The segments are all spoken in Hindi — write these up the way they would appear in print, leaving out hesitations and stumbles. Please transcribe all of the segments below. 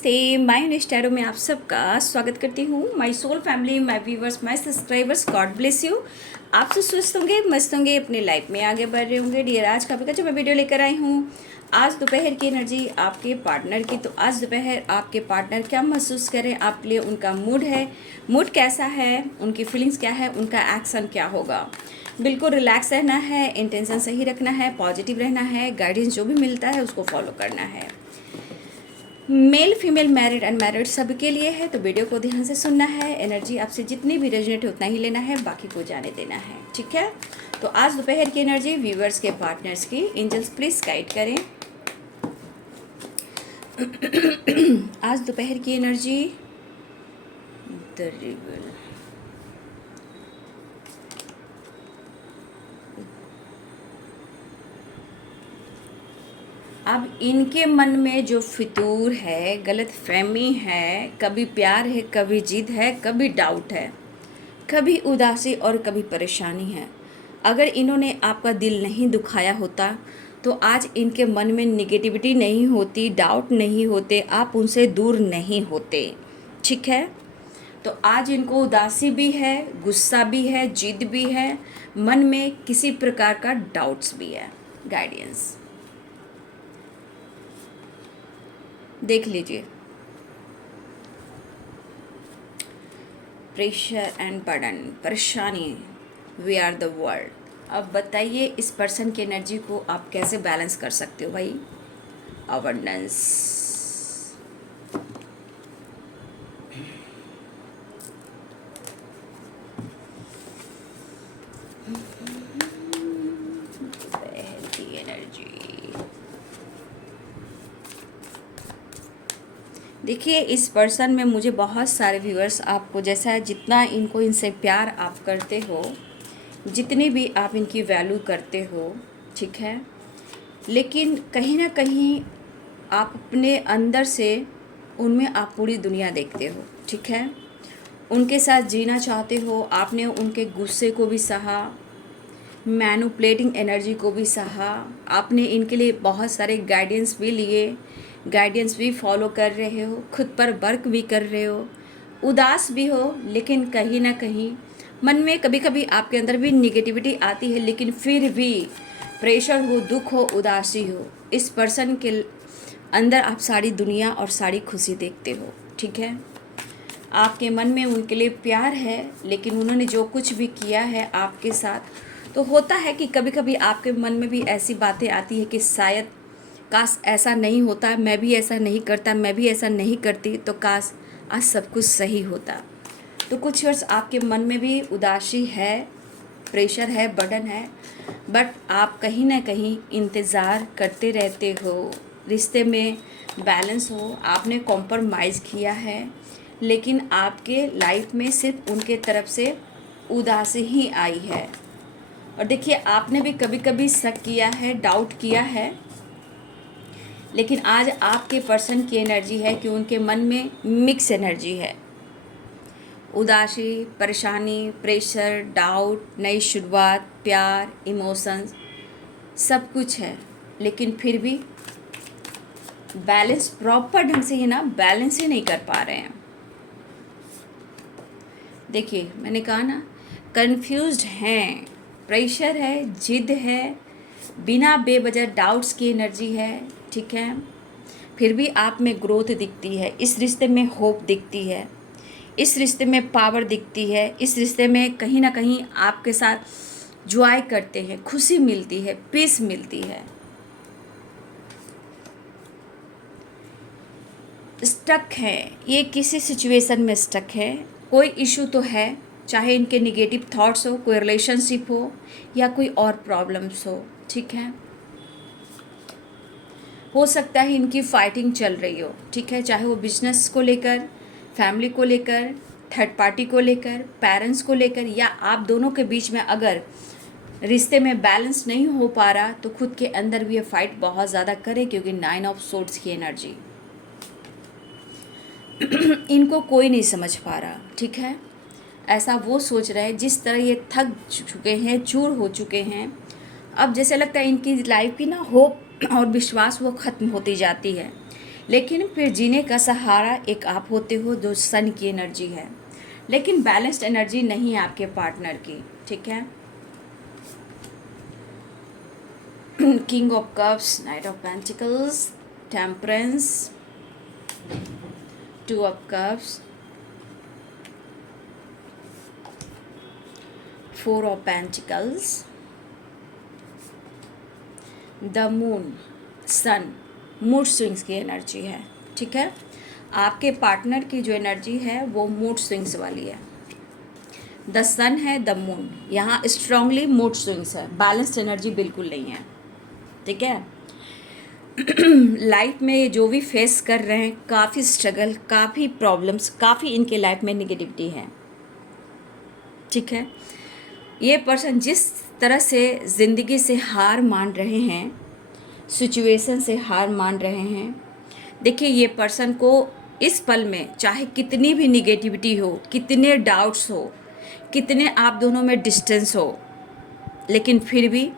नमस्ते, माय इंस्टारो में आप सबका स्वागत करती हूँ। My soul family, my viewers, my subscribers, God bless you. आप सब स्वस्थ होंगे, मस्त होंगे, अपने लाइफ में आगे बढ़ रहे होंगे। डियर, आज का जो मैं वीडियो लेकर आई हूँ, आज दोपहर की एनर्जी आपके पार्टनर की। तो आज दोपहर आपके पार्टनर क्या महसूस करें आपके लिए, उनका मूड कैसा है, उनकी फीलिंग्स क्या है, उनका एक्शन क्या होगा। बिल्कुल रिलैक्स रहना है, इंटेंशन सही रखना है, पॉजिटिव रहना है, गाइडेंस जो भी मिलता है उसको फॉलो करना है। मेल फीमेल मैरिड अनमैरिड सबके लिए है, तो वीडियो को ध्यान से सुनना है। एनर्जी आपसे जितनी भी रेजोनेट है उतना ही लेना है, बाकी को जाने देना है, ठीक है। तो आज दोपहर की एनर्जी व्यूवर्स के पार्टनर्स की, एंजल्स प्लीज गाइड करें। आज दोपहर की एनर्जी द रिवर, अब इनके मन में जो फितूर है, गलत फहमी है, कभी प्यार है, कभी जिद है, कभी डाउट है, कभी उदासी और कभी परेशानी है। अगर इन्होंने आपका दिल नहीं दुखाया होता तो आज इनके मन में निगेटिविटी नहीं होती, डाउट नहीं होते, आप उनसे दूर नहीं होते, ठीक है। तो आज इनको उदासी भी है, गुस्सा भी है, जिद भी है, मन में किसी प्रकार का डाउट्स भी है। गाइडेंस देख लीजिए। प्रेशर एंड बर्डन, परेशानी, वी आर द वर्ल्ड। अब बताइए इस पर्सन की एनर्जी को आप कैसे बैलेंस कर सकते हो भाई। अबंडेंस, एनर्जी देखिए, इस पर्सन में मुझे बहुत सारे व्यूअर्स आपको जैसा है, जितना इनको इनसे प्यार आप करते हो, जितनी भी आप इनकी वैल्यू करते हो, ठीक है, लेकिन कहीं ना कहीं आप अपने अंदर से उनमें आप पूरी दुनिया देखते हो, ठीक है। उनके साथ जीना चाहते हो, आपने उनके गुस्से को भी सहा, मैनिपुलेटिंग एनर्जी को भी सहा, आपने इनके लिए बहुत सारे गाइडेंस भी लिए, गाइडेंस भी फॉलो कर रहे हो, खुद पर वर्क भी कर रहे हो, उदास भी हो, लेकिन कहीं ना कहीं मन में कभी कभी आपके अंदर भी निगेटिविटी आती है, लेकिन फिर भी प्रेशर हो, दुख हो, उदासी हो, इस पर्सन के अंदर आप सारी दुनिया और सारी खुशी देखते हो, ठीक है। आपके मन में उनके लिए प्यार है, लेकिन उन्होंने जो कुछ भी किया है आपके साथ, तो होता है कि कभी कभी आपके मन में भी ऐसी बातें आती है कि शायद काश ऐसा नहीं होता, मैं भी ऐसा नहीं करता, मैं भी ऐसा नहीं करती, तो काश आज सब कुछ सही होता। तो कुछ वर्ष आपके मन में भी उदासी है, प्रेशर है, बर्डन है, बट आप कहीं ना कहीं इंतज़ार करते रहते हो, रिश्ते में बैलेंस हो, आपने कॉम्प्रोमाइज़ किया है, लेकिन आपके लाइफ में सिर्फ उनके तरफ से उदासी ही आई है। और देखिए, आपने भी कभी कभी शक किया है, डाउट किया है, लेकिन आज आपके पर्सन की एनर्जी है कि उनके मन में मिक्स एनर्जी है, उदासी, परेशानी, प्रेशर, डाउट, नई शुरुआत, प्यार, इमोशंस, सब कुछ है, लेकिन फिर भी बैलेंस प्रॉपर ढंग से बैलेंस ही नहीं कर पा रहे हैं। देखिए, मैंने कहा ना, कंफ्यूज्ड हैं, प्रेशर है, जिद है, बिना बेवजह डाउट्स की एनर्जी है, ठीक है। फिर भी आप में ग्रोथ दिखती है, इस रिश्ते में होप दिखती है, इस रिश्ते में पावर दिखती है, इस रिश्ते में कहीं ना कहीं आपके साथ जॉय करते हैं, खुशी मिलती है, पीस मिलती है। स्टक है, ये किसी सिचुएशन में स्टक है, कोई इशू तो है, चाहे इनके निगेटिव थॉट्स हो, कोई रिलेशनशिप हो या कोई और प्रॉब्लम्स हो, ठीक है। हो सकता है इनकी फाइटिंग चल रही हो, ठीक है, चाहे वो बिजनेस को लेकर, फैमिली को लेकर, थर्ड पार्टी को लेकर, पेरेंट्स को लेकर, या आप दोनों के बीच में अगर रिश्ते में बैलेंस नहीं हो पा रहा, तो खुद के अंदर भी ये फाइट बहुत ज़्यादा करे, क्योंकि 9 ऑफ सोर्ड्स की एनर्जी इनको कोई नहीं समझ पा रहा, ठीक है। ऐसा वो सोच रहे हैं, जिस तरह ये थक चुके हैं, चूर हो चुके हैं, अब जैसे लगता है इनकी लाइफ की होप और विश्वास वो ख़त्म होती जाती है। लेकिन फिर जीने का सहारा एक आप होते हो जो सन की एनर्जी है, लेकिन बैलेंस्ड एनर्जी नहीं है आपके पार्टनर की, ठीक है। King of cups, knight of pentacles, temperance, two of cups, four of pentacles, the moon, sun, mood swings की एनर्जी है, ठीक है। आपके पार्टनर की जो एनर्जी है वो मूड स्विंग्स वाली है। द सन है, द मून, यहाँ स्ट्रांगली मूड स्विंग्स है, बैलेंस्ड एनर्जी बिल्कुल नहीं है, ठीक है। लाइफ में जो भी फेस कर रहे हैं, काफ़ी स्ट्रगल, काफ़ी प्रॉब्लम्स, काफ़ी इनके लाइफ में नेगेटिविटी है, ठीक है। ये पर्सन जिस तरह से ज़िंदगी से हार मान रहे हैं, सिचुएशन से हार मान रहे हैं, देखिए ये पर्सन को इस पल में चाहे कितनी भी निगेटिविटी हो, कितने डाउट्स हो, कितने आप दोनों में डिस्टेंस हो, लेकिन फिर भी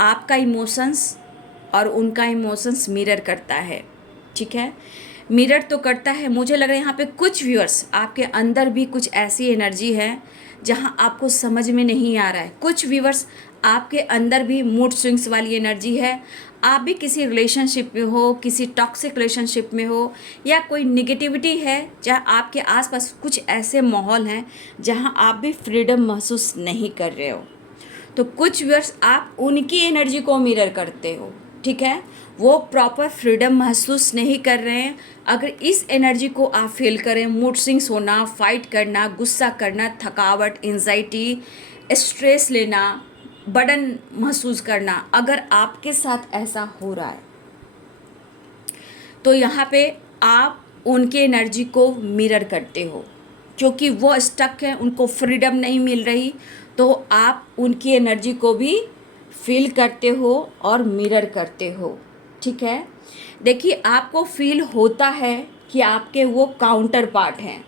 आपका इमोशंस और उनका इमोशंस मिरर करता है, ठीक है। मिरर तो करता है। मुझे लग रहा है यहाँ पे कुछ व्यूअर्स आपके अंदर भी कुछ ऐसी एनर्जी है जहाँ आपको समझ में नहीं आ रहा है। कुछ व्यूअर्स आपके अंदर भी मूड स्विंग्स वाली एनर्जी है। आप भी किसी रिलेशनशिप में हो, किसी टॉक्सिक रिलेशनशिप में हो, या कोई निगेटिविटी है जहाँ आपके आसपास कुछ ऐसे माहौल हैं जहाँ आप भी फ्रीडम महसूस नहीं कर रहे हो। तो कुछ व्यूअर्स आप उनकी एनर्जी को मिरर करते हो, ठीक है। वो प्रॉपर फ्रीडम महसूस नहीं कर रहे हैं। अगर इस एनर्जी को आप फील करें, मूड स्विंग्स होना, फाइट करना, गुस्सा करना, थकावट, एंजाइटी, स्ट्रेस लेना, बर्डन महसूस करना, अगर आपके साथ ऐसा हो रहा है तो यहाँ पे आप उनके एनर्जी को मिरर करते हो, क्योंकि वो स्टक है, उनको फ्रीडम नहीं मिल रही, तो आप उनकी एनर्जी को भी फील करते हो और मिरर करते हो, ठीक है। देखिए आपको फील होता है कि आपके वो काउंटर पार्ट हैं,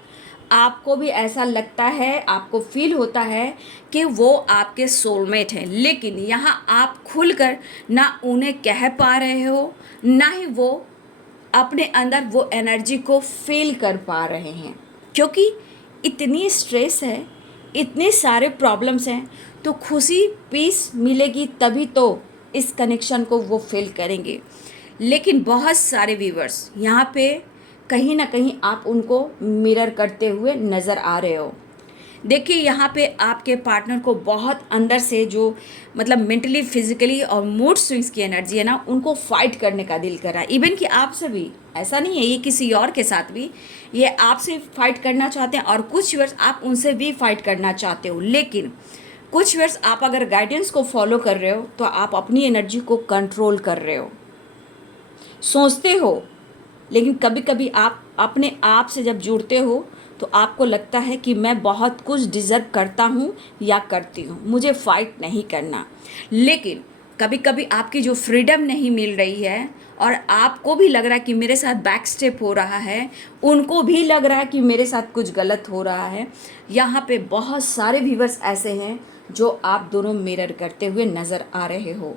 आपको भी ऐसा लगता है, आपको फील होता है कि वो आपके सोलमेट हैं, लेकिन यहाँ आप खुलकर ना उन्हें कह पा रहे हो, ना ही वो अपने अंदर वो एनर्जी को फील कर पा रहे हैं, क्योंकि इतनी स्ट्रेस है, इतने सारे प्रॉब्लम्स हैं। तो खुशी, पीस मिलेगी तभी तो इस कनेक्शन को वो फील करेंगे। लेकिन बहुत सारे व्यूअर्स यहाँ पे कहीं ना कहीं आप उनको मिरर करते हुए नज़र आ रहे हो। देखिए यहाँ पे आपके पार्टनर को बहुत अंदर से जो मतलब मेंटली, फिजिकली और मूड स्विंग्स की एनर्जी है ना, उनको फाइट करने का दिल कर रहा है। इवन कि आपसे भी, ऐसा नहीं है ये किसी और के साथ भी, ये आपसे फाइट करना चाहते हैं और कुछ वर्ष आप उनसे भी फाइट करना चाहते हो। लेकिन कुछ वर्ष आप अगर गाइडेंस को फॉलो कर रहे हो तो आप अपनी एनर्जी को कंट्रोल कर रहे हो, सोचते हो, लेकिन कभी कभी आप अपने आप से जब जुड़ते हो तो आपको लगता है कि मैं बहुत कुछ डिज़र्व करता हूँ या करती हूँ, मुझे फाइट नहीं करना। लेकिन कभी कभी आपकी जो फ्रीडम नहीं मिल रही है और आपको भी लग रहा है कि मेरे साथ बैक स्टेप हो रहा है, उनको भी लग रहा है कि मेरे साथ कुछ गलत हो रहा है। यहाँ पे बहुत सारे व्यूअर्स ऐसे हैं जो आप दोनों मिरर करते हुए नज़र आ रहे हो।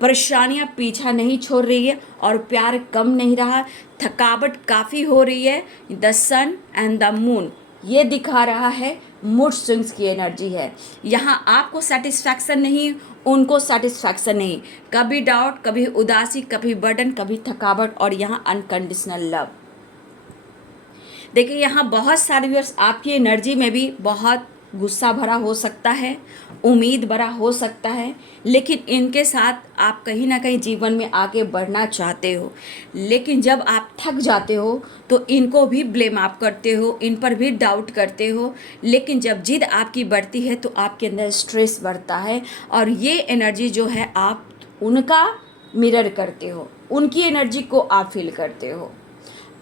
परेशानियाँ पीछा नहीं छोड़ रही है और प्यार कम नहीं रहा, थकावट काफ़ी हो रही है। The sun and the moon ये दिखा रहा है मूड स्विंग्स की एनर्जी है। यहाँ आपको सेटिस्फैक्शन नहीं, उनको सेटिस्फैक्शन नहीं, कभी डाउट, कभी उदासी, कभी बर्डन, कभी थकावट, और यहाँ अनकंडीशनल लव। देखिए यहाँ बहुत सारे व्यूअर्स आपकी एनर्जी में भी बहुत गुस्सा भरा हो सकता है, उम्मीद भरा हो सकता है, लेकिन इनके साथ आप कहीं ना कहीं जीवन में आगे बढ़ना चाहते हो। लेकिन जब आप थक जाते हो तो इनको भी ब्लेम आप करते हो, इन पर भी डाउट करते हो। लेकिन जब जिद आपकी बढ़ती है तो आपके अंदर स्ट्रेस बढ़ता है और ये एनर्जी जो है आप उनका मिरर करते हो, उनकी एनर्जी को आप फील करते हो।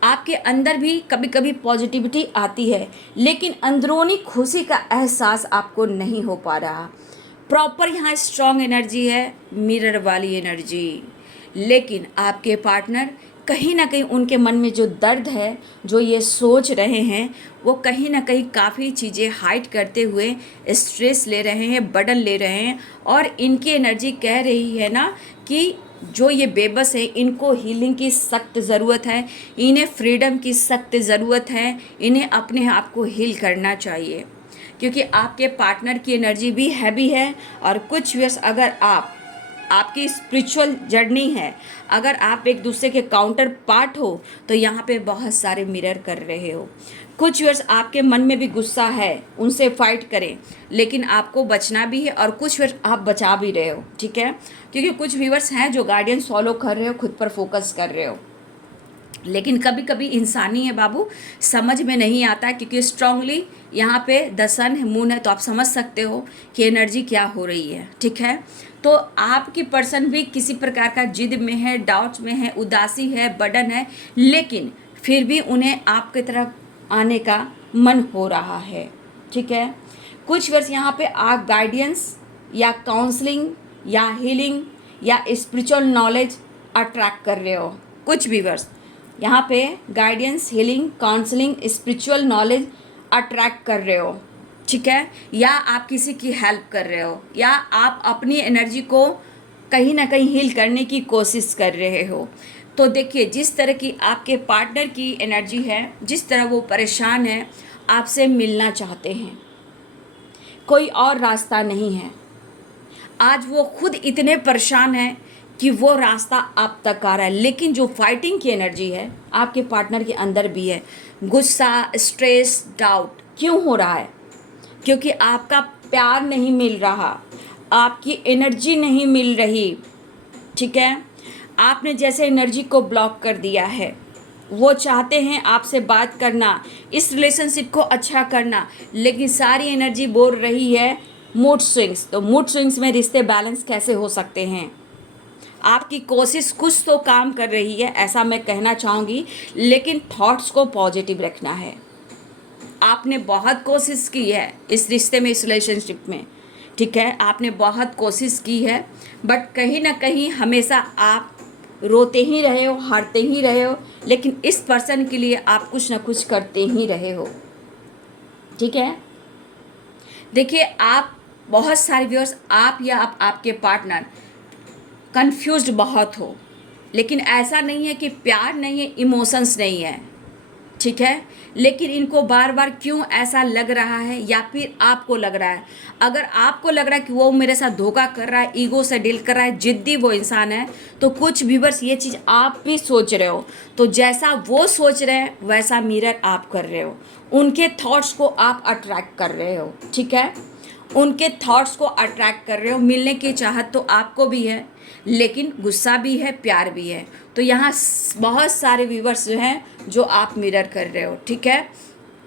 आपके अंदर भी कभी कभी पॉजिटिविटी आती है, लेकिन अंदरूनी खुशी का एहसास आपको नहीं हो पा रहा। प्रॉपर यहाँ स्ट्रॉन्ग एनर्जी है, मिरर वाली एनर्जी। लेकिन आपके पार्टनर कहीं ना कहीं उनके मन में जो दर्द है, जो ये सोच रहे हैं, वो कहीं ना कहीं काफ़ी चीज़ें हाइड करते हुए स्ट्रेस ले रहे हैं, बर्डन ले रहे हैं। और इनकी एनर्जी कह रही है ना कि जो ये बेबस है इनको हीलिंग की सख्त ज़रूरत है, इन्हें फ्रीडम की सख्त ज़रूरत है, इन्हें अपने आप को हील करना चाहिए, क्योंकि आपके पार्टनर की एनर्जी भी हैवी है। और कुछ व्यर्स अगर आपकी स्पिरिचुअल जर्नी है, अगर आप एक दूसरे के काउंटर पार्ट हो तो यहाँ पे बहुत सारे मिरर कर रहे हो। कुछ व्यूअर्स आपके मन में भी गुस्सा है, उनसे फाइट करें, लेकिन आपको बचना भी है, और कुछ व्यूअर्स आप बचा भी रहे हो, ठीक है, क्योंकि कुछ व्यूअर्स हैं जो गाइडेंस फॉलो कर रहे हो, खुद पर फोकस कर रहे हो, लेकिन कभी कभी इंसानी है बाबू, समझ में नहीं आता, क्योंकि स्ट्रांगली यहाँ पे द सन मून है, तो आप समझ सकते हो कि एनर्जी क्या हो रही है, ठीक है। तो आपकी पर्सन भी किसी प्रकार का जिद में है, डाउट्स में है, उदासी है, बर्डन है, लेकिन फिर भी उन्हें आपकी तरफ आने का मन हो रहा है, ठीक है। कुछ वर्ष यहाँ पे आप गाइडेंस या काउंसलिंग या हीलिंग या स्पिरिचुअल नॉलेज अट्रैक्ट कर रहे हो। कुछ भी वर्ष यहाँ पे guidance, healing, counselling, spiritual knowledge attract कर रहे हो, ठीक है, या आप किसी की हेल्प कर रहे हो, या आप अपनी एनर्जी को कहीं ना कहीं हील करने की कोशिश कर रहे हो। तो देखिए, जिस तरह की आपके पार्टनर की एनर्जी है, जिस तरह वो परेशान है, आपसे मिलना चाहते हैं, कोई और रास्ता नहीं है। आज वो खुद इतने परेशान हैं कि वो रास्ता आप तक आ रहा है, लेकिन जो फाइटिंग की एनर्जी है आपके पार्टनर के अंदर भी है। गुस्सा, स्ट्रेस, डाउट क्यों हो रहा है? क्योंकि आपका प्यार नहीं मिल रहा, आपकी एनर्जी नहीं मिल रही, ठीक है। आपने जैसे एनर्जी को ब्लॉक कर दिया है। वो चाहते हैं आपसे बात करना, इस रिलेशनशिप को अच्छा करना, लेकिन सारी एनर्जी बोल रही है मूड स्विंग्स। तो मूड स्विंग्स में रिश्ते बैलेंस कैसे हो सकते हैं? आपकी कोशिश कुछ तो काम कर रही है, ऐसा मैं कहना चाहूँगी, लेकिन थॉट्स को पॉजिटिव रखना है। आपने बहुत कोशिश की है इस रिश्ते में, इस रिलेशनशिप में, ठीक है, आपने बहुत कोशिश की है, बट कहीं ना कहीं हमेशा आप रोते ही रहे हो, हारते ही रहे हो, लेकिन इस पर्सन के लिए आप कुछ ना कुछ करते ही रहे हो, ठीक है। देखिए, आप बहुत सारे व्यूअर्स, आप या आपके पार्टनर कंफ्यूज्ड बहुत हो, लेकिन ऐसा नहीं है कि प्यार नहीं है, इमोशंस नहीं है, ठीक है, लेकिन इनको बार बार क्यों ऐसा लग रहा है, या फिर आपको लग रहा है। अगर आपको लग रहा है कि वो मेरे साथ धोखा कर रहा है, ईगो से डील कर रहा है, जिद्दी वो इंसान है, तो कुछ व्यूअर्स ये चीज़ आप भी सोच रहे हो, तो जैसा वो सोच रहे हैं वैसा मिरर आप कर रहे हो, उनके थॉट्स को आप अट्रैक्ट कर रहे हो, ठीक है, उनके थॉट्स को अट्रैक्ट कर रहे हो। मिलने की चाहत तो आपको भी है, लेकिन गुस्सा भी है, प्यार भी है। तो यहाँ बहुत सारे व्यूवर्स जो हैं जो आप मिरर कर रहे हो, ठीक है,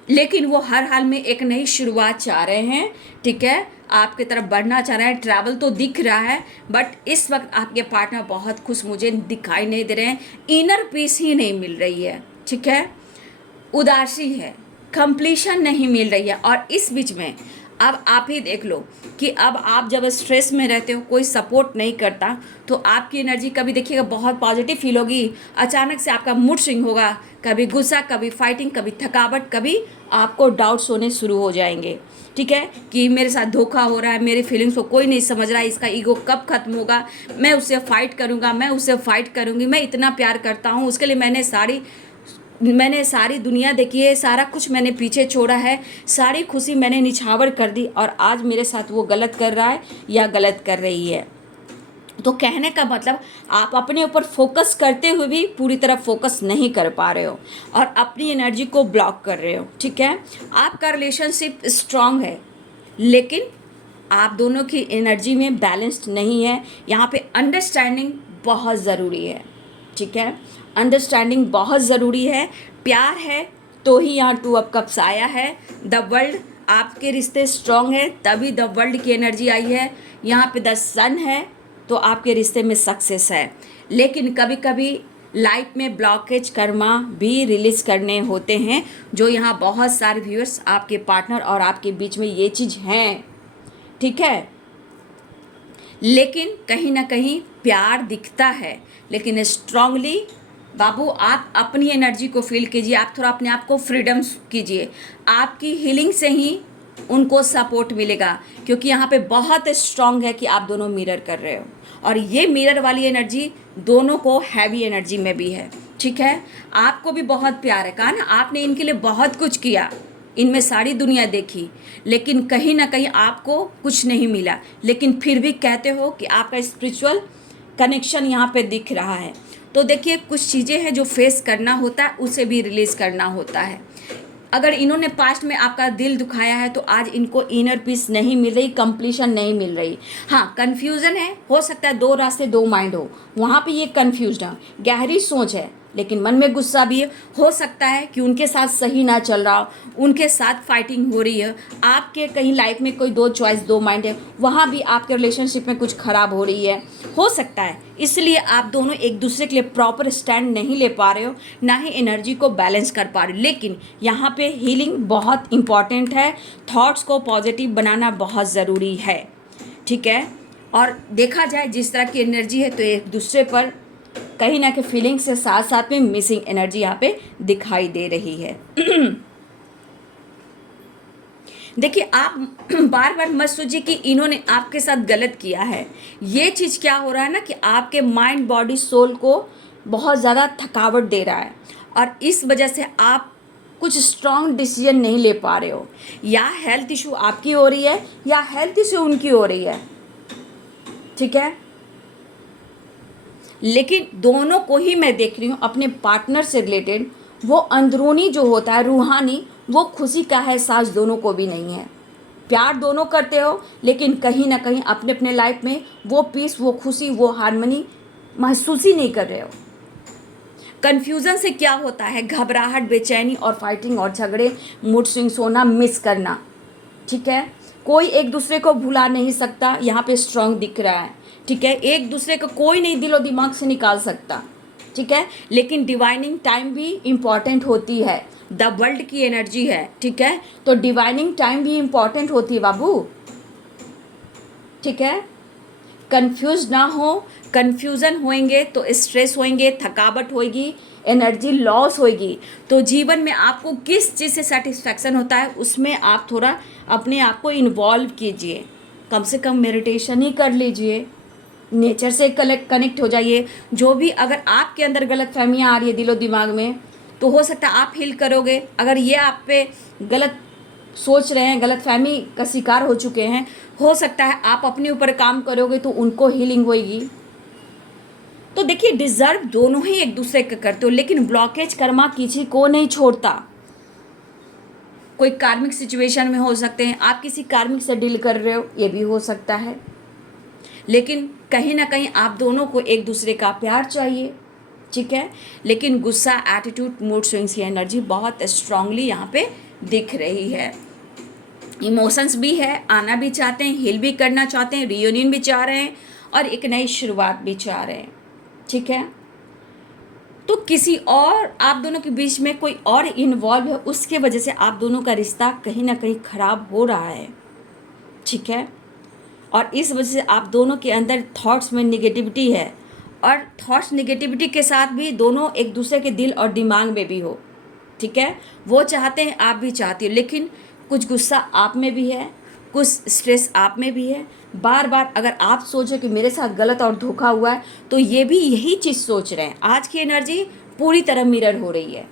लेकिन वो हर हाल में एक नई शुरुआत चाह रहे हैं, ठीक है, आपकी तरफ बढ़ना चाह रहे हैं, ट्रैवल तो दिख रहा है, बट इस वक्त आपके पार्टनर बहुत खुश मुझे दिखाई नहीं दे रहे हैं, इनर पीस ही नहीं मिल रही है, ठीक है, उदासी है, कंप्लीशन नहीं मिल रही है। और इस बीच में अब आप ही देख लो कि अब आप जब स्ट्रेस में रहते हो, कोई सपोर्ट नहीं करता, तो आपकी एनर्जी कभी देखिएगा बहुत पॉजिटिव फील होगी, अचानक से आपका मूड स्विंग होगा, कभी गुस्सा, कभी फाइटिंग, कभी थकावट, कभी आपको डाउट्स होने शुरू हो जाएंगे, ठीक है, कि मेरे साथ धोखा हो रहा है, मेरी फीलिंग्स को कोई नहीं समझ रहा है, इसका ईगो कब खत्म होगा, मैं उससे फाइट करूँगा, मैं उससे फाइट करूँगी, मैं इतना प्यार करता हूँ उसके लिए, मैंने सारी दुनिया देखी है, सारा कुछ मैंने पीछे छोड़ा है, सारी खुशी मैंने निछावर कर दी, और आज मेरे साथ वो गलत कर रहा है या गलत कर रही है। तो कहने का मतलब, आप अपने ऊपर फोकस करते हुए भी पूरी तरह फोकस नहीं कर पा रहे हो और अपनी एनर्जी को ब्लॉक कर रहे हो, ठीक है। आपका रिलेशनशिप स्ट्रांग है, लेकिन आप दोनों की एनर्जी में बैलेंस्ड नहीं है। यहाँ पे अंडरस्टैंडिंग बहुत ज़रूरी है, ठीक है, अंडरस्टैंडिंग बहुत ज़रूरी है। प्यार है तो ही यहाँ 2 ऑफ कप्स आया है। द वर्ल्ड, आपके रिश्ते स्ट्रांग है तभी द वर्ल्ड की एनर्जी आई है। यहाँ पे द सन है तो आपके रिश्ते में सक्सेस है। लेकिन कभी कभी लाइफ में ब्लॉकेज कर्मा भी रिलीज करने होते हैं, जो यहाँ बहुत सारे व्यूअर्स आपके पार्टनर और आपके बीच में ये चीज़ हैं, ठीक है। लेकिन कहीं ना कहीं प्यार दिखता है, लेकिन स्ट्रांगली बाबू आप अपनी एनर्जी को फील कीजिए, आप थोड़ा अपने आप को फ्रीडम कीजिए, आपकी हीलिंग से ही उनको सपोर्ट मिलेगा, क्योंकि यहाँ पे बहुत स्ट्रांग है कि आप दोनों मिरर कर रहे हो और ये मिरर वाली एनर्जी दोनों को हैवी एनर्जी में भी है, ठीक है। आपको भी बहुत प्यार है, कहा ना आपने इनके लिए बहुत कुछ किया, इनमें सारी दुनिया देखी, लेकिन कहीं ना कहीं आपको कुछ नहीं मिला, लेकिन फिर भी कहते हो कि आपका स्पिरिचुअल कनेक्शन यहाँ पे दिख रहा है। तो देखिए कुछ चीज़ें हैं जो फेस करना होता है, उसे भी रिलीज़ करना होता है। अगर इन्होंने पास्ट में आपका दिल दुखाया है तो आज इनको इनर पीस नहीं मिल रही, कंप्लीशन नहीं मिल रही। हाँ, कन्फ्यूज़न है, हो सकता है दो रास्ते दो माइंड हो, वहाँ पे ये कन्फ्यूज्ड है, गहरी सोच है, लेकिन मन में गुस्सा भी है। हो सकता है कि उनके साथ सही ना चल रहा हो, उनके साथ फाइटिंग हो रही है, आपके कहीं लाइफ में कोई दो चॉइस दो माइंड है, वहाँ भी आपके रिलेशनशिप में कुछ खराब हो रही है, हो सकता है। इसलिए आप दोनों एक दूसरे के लिए प्रॉपर स्टैंड नहीं ले पा रहे हो, ना ही एनर्जी को बैलेंस कर पा रहे हो। लेकिन यहाँ पे हीलिंग बहुत इंपॉर्टेंट है, थॉट्स को पॉजिटिव बनाना बहुत ज़रूरी है, ठीक है। और देखा जाए जिस तरह की एनर्जी है तो एक दूसरे पर कहीं ना कहीं फीलिंग्स के साथ साथ में मिसिंग एनर्जी यहाँ पे दिखाई दे रही है। देखिए आप बार बार मत सोचिए कि इन्होंने आपके साथ गलत किया है। ये चीज़ क्या हो रहा है ना कि आपके माइंड बॉडी सोल को बहुत ज़्यादा थकावट दे रहा है, और इस वजह से आप कुछ स्ट्रॉन्ग डिसीजन नहीं ले पा रहे हो। या हेल्थ इशू आपकी हो रही है या हेल्थ इशू उनकी हो रही है, ठीक है। लेकिन दोनों को ही मैं देख रही हूँ अपने पार्टनर से रिलेटेड, वो अंदरूनी जो होता है रूहानी, वो खुशी का एहसास दोनों को भी नहीं है। प्यार दोनों करते हो, लेकिन कहीं ना कहीं अपने अपने लाइफ में वो पीस, वो खुशी, वो हार्मनी महसूस ही नहीं कर रहे हो। कन्फ्यूज़न से क्या होता है, घबराहट, बेचैनी और फाइटिंग और झगड़े, मूड स्विंग्स होना, मिस करना, ठीक है। कोई एक दूसरे को भुला नहीं सकता, यहाँ पे स्ट्रांग दिख रहा है, ठीक है। एक दूसरे को कोई नहीं दिलो दिमाग से निकाल सकता, ठीक है। लेकिन डिवाइनिंग टाइम भी इम्पॉर्टेंट होती है, द वर्ल्ड की एनर्जी है, ठीक है। तो डिवाइनिंग टाइम भी इम्पॉर्टेंट होती है बाबू, ठीक है। कंफ्यूज ना हो, कंफ्यूजन होएंगे तो स्ट्रेस होएंगे, थकावट होएगी, एनर्जी लॉस होएगी। तो जीवन में आपको किस चीज़ से सेटिस्फैक्शन होता है उसमें आप थोड़ा अपने आप को इन्वॉल्व कीजिए, कम से कम मेडिटेशन ही कर लीजिए, नेचर से कनेक्ट हो जाइए। जो भी अगर आपके अंदर गलत फहमियाँ आ रही है दिलो दिमाग में, तो हो सकता है आप हील करोगे। अगर ये आप पे गलत सोच रहे हैं, गलत फहमी का शिकार हो चुके हैं, हो सकता है आप अपने ऊपर काम करोगे तो उनको हीलिंग होएगी। तो देखिए डिजर्व दोनों ही एक दूसरे का करते हो, लेकिन ब्लॉकेज कर्मा किसी को नहीं छोड़ता। कोई कार्मिक सिचुएशन में हो सकते हैं, आप किसी कार्मिक से डील कर रहे हो, ये भी हो सकता है। लेकिन कहीं ना कहीं आप दोनों को एक दूसरे का प्यार चाहिए, ठीक है। लेकिन गुस्सा, एटीट्यूड, मूड स्विंग्स की एनर्जी बहुत स्ट्रांगली यहाँ पे दिख रही है। इमोशंस भी है, आना भी चाहते हैं, हील भी करना चाहते हैं, रियूनियन भी चाह रहे हैं और एक नई शुरुआत भी चाह रहे हैं, ठीक है। तो किसी और आप दोनों के बीच में कोई और इन्वॉल्व है, उसके वजह से आप दोनों का रिश्ता कहीं ना कहीं ख़राब हो रहा है, ठीक है। और इस वजह से आप दोनों के अंदर थॉट्स में निगेटिविटी है, और थॉट्स निगेटिविटी के साथ भी दोनों एक दूसरे के दिल और दिमाग में भी हो, ठीक है। वो चाहते हैं, आप भी चाहती हो, लेकिन कुछ गुस्सा आप में भी है, कुछ स्ट्रेस आप में भी है। बार बार अगर आप सोचो कि मेरे साथ गलत और धोखा हुआ है, तो ये भी यही चीज़ सोच रहे हैं। आज की एनर्जी पूरी तरह मिरर हो रही है,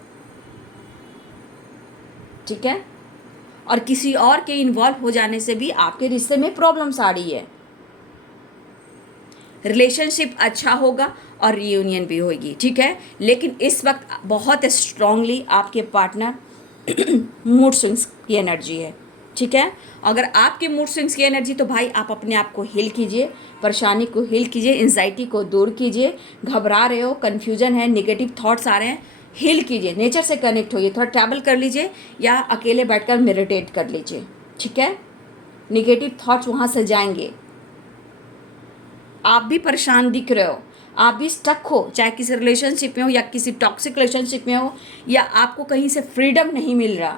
ठीक है। और किसी और के इन्वॉल्व हो जाने से भी आपके रिश्ते में प्रॉब्लम्स आ रही है। रिलेशनशिप अच्छा होगा और रियूनियन भी होगी, ठीक है। लेकिन इस वक्त बहुत स्ट्रांगली आपके पार्टनर मूड स्विंग्स की एनर्जी है, ठीक है। अगर आपके मूड स्विंग्स की एनर्जी, तो भाई आप अपने आप को हील कीजिए, परेशानी को हील कीजिए, एंजाइटी को दूर कीजिए। घबरा रहे हो, कन्फ्यूजन है, नेगेटिव थॉट्स आ रहे हैं, हील कीजिए, नेचर से कनेक्ट होइए, थोड़ा ट्रैवल कर लीजिए या अकेले बैठकर मेडिटेट कर लीजिए, ठीक है। नेगेटिव थॉट्स वहाँ से जाएंगे। आप भी परेशान दिख रहे हो, आप भी स्टक हो, चाहे किसी रिलेशनशिप में हो या किसी टॉक्सिक रिलेशनशिप में हो, या आपको कहीं से फ्रीडम नहीं मिल रहा,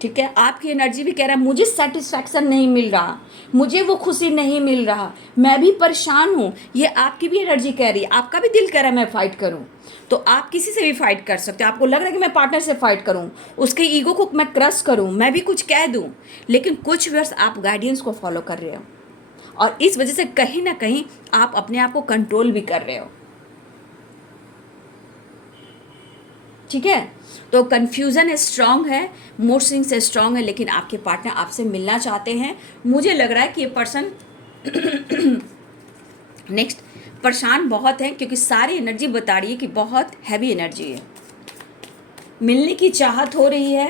ठीक है। आपकी एनर्जी भी कह रहा है मुझे सेटिस्फैक्शन नहीं मिल रहा, मुझे वो खुशी नहीं मिल रहा, मैं भी परेशान हूँ। ये आपकी भी एनर्जी कह रही है, आपका भी दिल कह रहा है मैं फ़ाइट करूँ। तो आप किसी से भी फाइट कर सकते हो। आपको लग रहा है कि मैं पार्टनर से फाइट करूँ, उसके ईगो को मैं क्रश करूँ, मैं भी कुछ कह दूँ, लेकिन कुछ वर्ष आप गाइडेंस को फॉलो कर रहे हो और इस वजह से कहीं ना कहीं आप अपने आप को कंट्रोल भी कर रहे हो। ठीक है, तो कन्फ्यूज़न है, स्ट्रांग है, मूड स्विंग्स से स्ट्रांग है, लेकिन आपके पार्टनर आपसे मिलना चाहते हैं। मुझे लग रहा है कि ये पर्सन नेक्स्ट परेशान बहुत है, क्योंकि सारी एनर्जी बता रही है कि बहुत हैवी एनर्जी है, मिलने की चाहत हो रही है।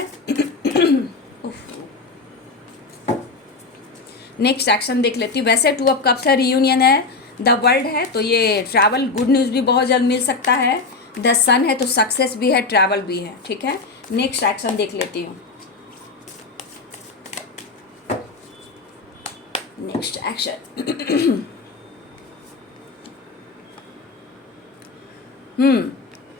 नेक्स्ट एक्शन देख लेती हूँ। वैसे 2 ऑफ कप्स है, रियूनियन है, द वर्ल्ड है, तो ये ट्रैवल, गुड न्यूज़ भी बहुत जल्द मिल सकता है। द सन है, तो सक्सेस भी है, ट्रैवल भी है। ठीक है, नेक्स्ट एक्शन देख लेती हूँ। नेक्स्ट एक्शन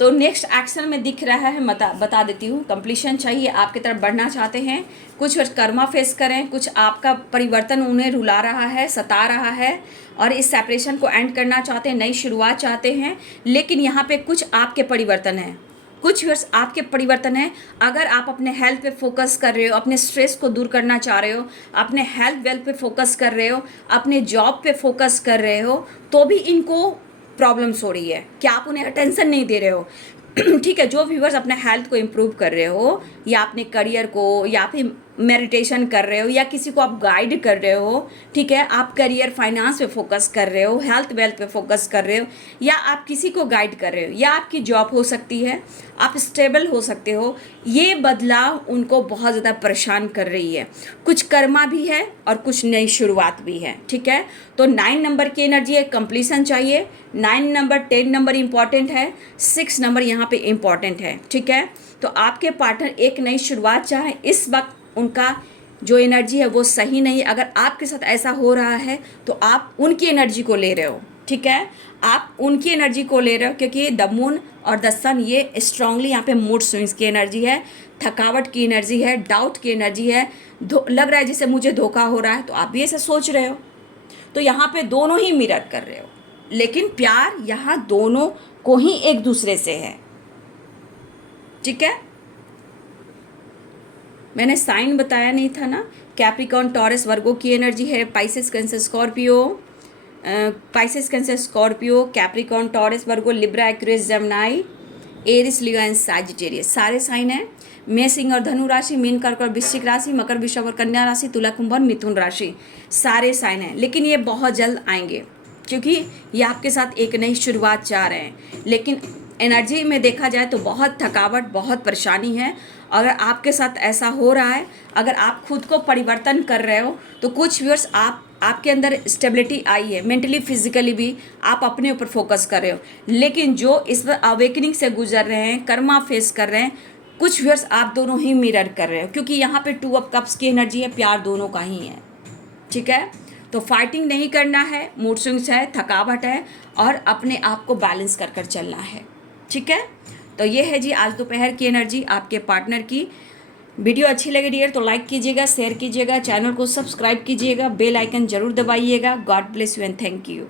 तो नेक्स्ट एक्शन में दिख रहा है, बता देती हूँ। कंप्लीशन चाहिए, आपकी तरफ बढ़ना चाहते हैं, कुछ कर्मा फेस करें, कुछ आपका परिवर्तन उन्हें रुला रहा है, सता रहा है, और इस सेपरेशन को एंड करना चाहते हैं, नई शुरुआत चाहते हैं। लेकिन यहाँ पे कुछ आपके परिवर्तन हैं, कुछ वर्ष आपके परिवर्तन है। अगर आप अपने हेल्थ पे फोकस कर रहे हो, अपने स्ट्रेस को दूर करना चाह रहे हो, अपने हेल्थ वेल्थ पे फोकस कर रहे हो, अपने जॉब पे फोकस कर रहे हो, तो भी इनको प्रॉब्लम्स हो रही है कि आप उन्हें अटेंशन नहीं दे रहे हो। ठीक है, जो व्यूवर्स अपने हेल्थ को इम्प्रूव कर रहे हो, या अपने करियर को, या फिर मेडिटेशन कर रहे हो, या किसी को आप गाइड कर रहे हो, ठीक है, आप करियर फाइनेंस पे फोकस कर रहे हो, हेल्थ वेल्थ पे फोकस कर रहे हो, या आप किसी को गाइड कर रहे हो, या आपकी जॉब हो सकती है, आप स्टेबल हो सकते हो, ये बदलाव उनको बहुत ज़्यादा परेशान कर रही है। कुछ कर्मा भी है और कुछ नई शुरुआत भी है। ठीक है, तो 9 नंबर की एनर्जी है, कंप्लीशन चाहिए। 9 नंबर, 10 नंबर इंपॉर्टेंट है, 6 नंबर यहाँ पे इंपॉर्टेंट है। ठीक है, तो आपके पार्टनर एक नई शुरुआत चाहे। इस वक्त उनका जो एनर्जी है वो सही नहीं। अगर आपके साथ ऐसा हो रहा है तो आप उनकी एनर्जी को ले रहे हो। ठीक है, आप उनकी एनर्जी को ले रहे हो, क्योंकि द मून और द सन ये स्ट्रांगली यहाँ पे मूड स्विंग्स की एनर्जी है, थकावट की एनर्जी है, डाउट की एनर्जी है। लग रहा है जैसे मुझे धोखा हो रहा है, तो आप भी ऐसा सोच रहे हो। तो यहाँ पे दोनों ही मिरर कर रहे हो, लेकिन प्यार यहाँ दोनों को ही एक दूसरे से है। ठीक है, मैंने साइन बताया नहीं था ना। कैप्रिकॉर्न, टॉरस, वर्गो की एनर्जी है, Pisces, Cancer, Scorpio, Pisces, Cancer, Scorpio, Capricorn, Taurus, Virgo, Libra, Aquarius, Gemini, Aries, Leo and Sagittarius, सारे साइन हैं। मेष, सिंह और धनु राशि, मीन, कर्क और वृश्चिक राशि, मकर, वृषभ और कन्या राशि, तुला, कुंभ और मिथुन राशि, सारे साइन हैं। लेकिन ये बहुत जल्द आएंगे, क्योंकि ये आपके साथ एक नई शुरुआत चाह रहे हैं। लेकिन एनर्जी में देखा जाए तो बहुत थकावट, बहुत परेशानी है। अगर आपके साथ ऐसा हो रहा है, अगर आप खुद को परिवर्तन कर रहे हो, तो कुछ व्यूअर्स आपके अंदर स्टेबिलिटी आई है, मेंटली फिजिकली भी आप अपने ऊपर फोकस कर रहे हो। लेकिन जो इस पर अवेकनिंग से गुजर रहे हैं, कर्मा फेस कर रहे हैं, कुछ व्यूअर्स आप दोनों ही मिरर कर रहे हो, क्योंकि यहाँ पे 2 ऑफ कप्स की एनर्जी है, प्यार दोनों का ही है। ठीक है, तो फाइटिंग नहीं करना है, मूड स्विंग्स है, थकावट है, और अपने आप को बैलेंस कर चलना है। ठीक है, तो ये है जी आज दोपहर की एनर्जी आपके पार्टनर की। वीडियो अच्छी लगी डियर तो लाइक कीजिएगा, शेयर कीजिएगा, चैनल को सब्सक्राइब कीजिएगा, बेल आइकन जरूर दबाइएगा। God bless you and thank you.